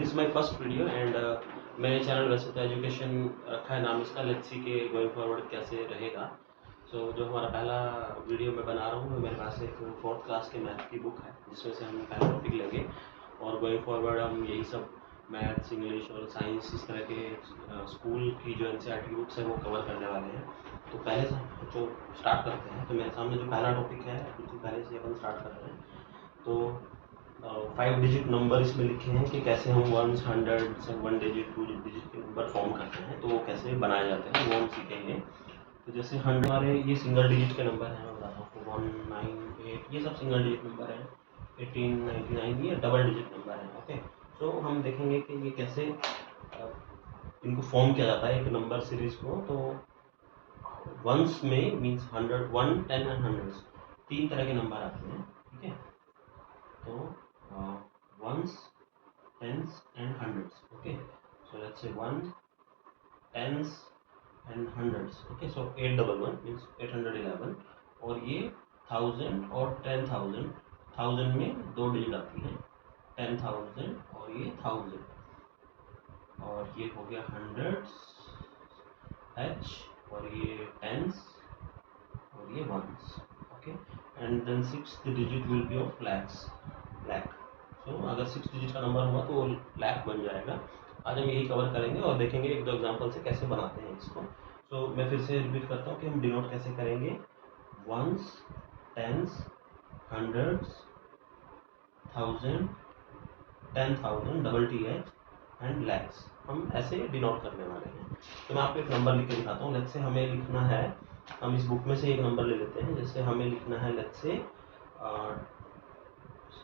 This my first video and मेरे channel वैसे तो एजुकेशन रखा है नाम इसका, लेट्स सी के गोइंग फॉरवर्ड कैसे रहेगा। जो हमारा पहला वीडियो मैं बना रहा हूँ, मेरे पास एक 4th क्लास के मैथ की बुक है जिसमें से हम पहला टॉपिक लेंगे और गोइंग फॉरवर्ड हम यही सब मैथ्स, इंग्लिश और साइंस इस तरह के स्कूल की जो NCERT की बुक्स है वो कवर करने वाले हैं। तो पहले से जो स्टार्ट करते हैं, तो मेरे सामने जो पहला टॉपिक है बिल्कुल पहले से अपन स्टार्ट कर रहे हैं। तो 5 डिजिट नंबर इसमें लिखे हैं कि कैसे हम वंस, हंड्रेड, 1 डिजिट, 2 डिजिट के नंबर फॉर्म करते हैं, तो वो कैसे बनाए जाते हैं वो हम सीखेंगे। तो जैसे हमारे ये सिंगल डिजिट के नंबर हैं, मैं बताता हूँ आपको 1, 9, 8 ये सब सिंगल डिजिट नंबर हैं। 18, 99 ये डबल डिजिट नंबर हैं। ओके, तो हम देखेंगे कि ये कैसे इनको फॉर्म किया जाता है एक नंबर सीरीज को। तो वंस में मीन्स 100, 1, 10 एंड हंड्रेड्स, 3 तरह के नंबर आते हैं। ठीक है, तो ones, tens and hundreds. Okay, so let's say 1, tens and hundreds. Okay, so 811 means 811 और ये 1000 और 10,000, 1000 में 2 डिजिट आती है, 10,000 और ये 1000 और ये हो गया हंड्रेड्स H और ये tens और ये ones. Okay, and then 6th digit will be of lakhs, lakh. तो अगर 6 डिजिट का नंबर हुआ तो वो लाख बन जाएगा। आज हम यही कवर करेंगे और देखेंगे एक दो एग्जांपल से कैसे बनाते हैं इसको। तो मैं फिर से रिपीट करता हूँ कि हम डिनोट कैसे करेंगे। Ones, tens, hundreds, 1000, 10,000 double TH and lakhs, हम ऐसे डिनोट करने वाले हैं। तो मैं आपको एक नंबर लिख के दिखाता हूँ। लेट्स से हमें लिखना है, हम इस बुक में से एक नंबर ले लेते हैं। जैसे हमें लिखना है let's say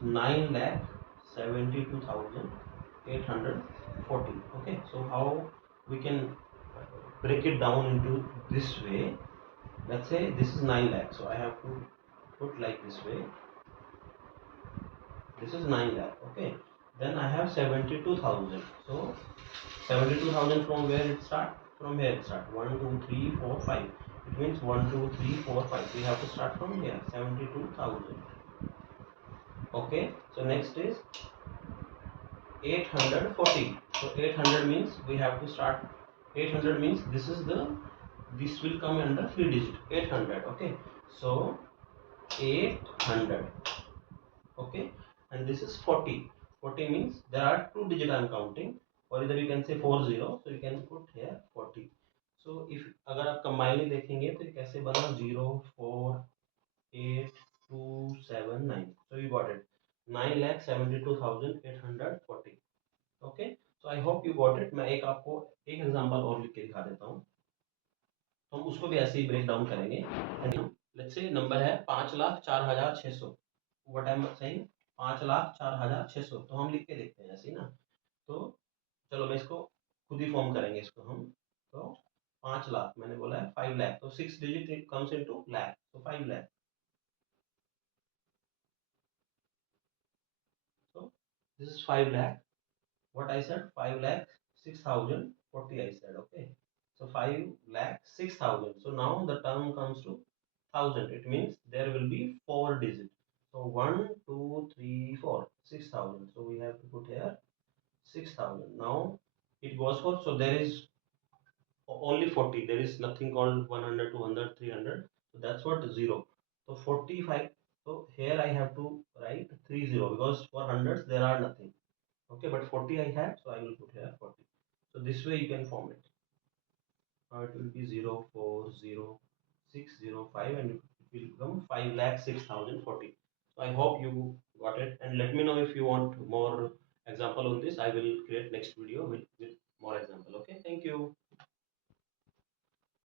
9,72,840. Okay, so how we can break it down into this way. Let's say this is 9 lakh, so I have to put like this way. This is 9 lakh. Okay, then I have 72,000. So 72,000 from where it start? From here it start. 1, 2, 3, 4, 5. It means 1, 2, 3, 4, 5. We have to start from here. 72,000. Okay, so next is 840. So 800 means we have to start. 800 means this will come under 3 digit, 800. Okay, so 800. Okay, and this is 40. 40 means there are 2 digit I am counting, or either you can say 40, so you can put here 40. So if अगर आप combine देखेंगे तो कैसे बना 0, 4, 8, 2, 7, 9. So you got it, 9,72,840. Okay, so I hope you got it. मैं एक आपको एक एग्जांपल और लिख के दिखा देता हूँ, तो हम उसको भी ऐसे ही ब्रेक डाउन करेंगे। लेट्स से नंबर है 5,04,600। What I am saying, 5,04,600। तो हम लिख के देखते हैं ऐसे ही ना। तो चलो मैं इसको खुद ही फॉर्म करेंगे इसको हम। तो 5 लाख मैंने बोला है 5 लाख, तो 6 डिजिट कम्स इनटू लाख, तो 5 lakh. So this is 5 lakh. What I said, 5 lakh 6,040 I said. Okay, so 5 lakh 6,000. So now the term comes to 1000. It means there will be 4 digits. So 1, 2, 3, 4, 6,000. So we have to put here 6,000. Now it goes for, so there is only 40. There is nothing called 100, 200, 300. So that's what 0. So 45. So here I have to write 30 because for hundreds there are nothing. Okay, but 40 I had, so I will put here 40. So this way you can form it. Now it will be 040,605 and it will become 5,06,040. So I hope you got it, and let me know if you want more example on this. I will create next video with more example. Okay, thank you.